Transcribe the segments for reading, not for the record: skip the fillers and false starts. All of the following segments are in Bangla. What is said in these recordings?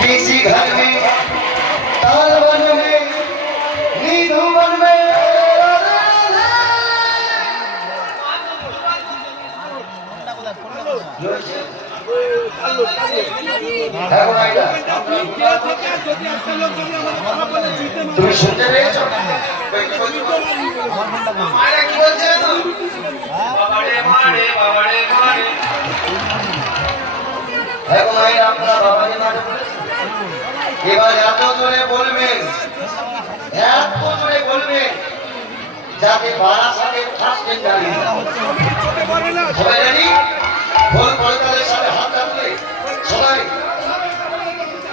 किसी घर में ताल बन में नींदू बन में তুমি শুনতে পেয়েছো মারা কি বলছে তো বাবারে মারে বাবারে মারে এখন এই আপনার বাবাকে মারে এবার এত জোরে বলবেন যাতে বারাসাতের ফার্স্ট দাঁড়িয়ে সবাই রেডি বল পড়তালের সাথে হাতটা তুলে সবাই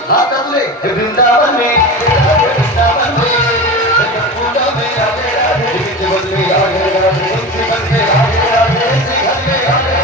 हाथ तुले वृंदावन में वृंदावन में पूजा में राधे राधे जीवन में राधे राधे जीवन में राधे राधे जीवन में राधे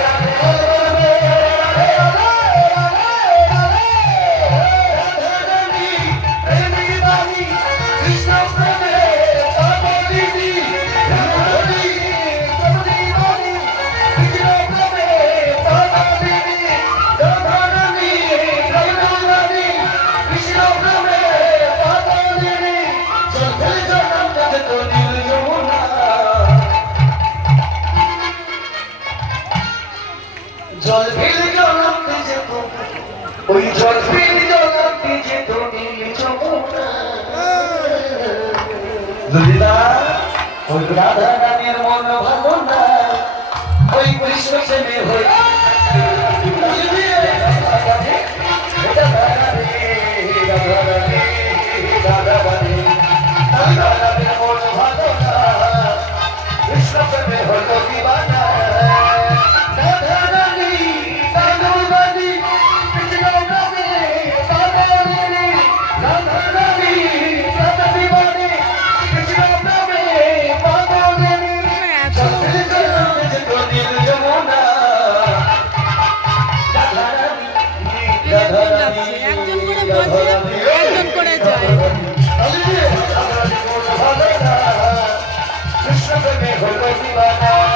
জল ফিল জলাতে যেত ওই জল ফিল জলাতে যেত নীল যমুনা দুলিদা ওই রাধা রানীর মন ভালো না ওই কৃষ্ণ প্রেমে হই কৃষ্ণ প্রেমে হলো দিবানা একজন করে যায় কৃষ্ণ প্রেমে হলো দিবানা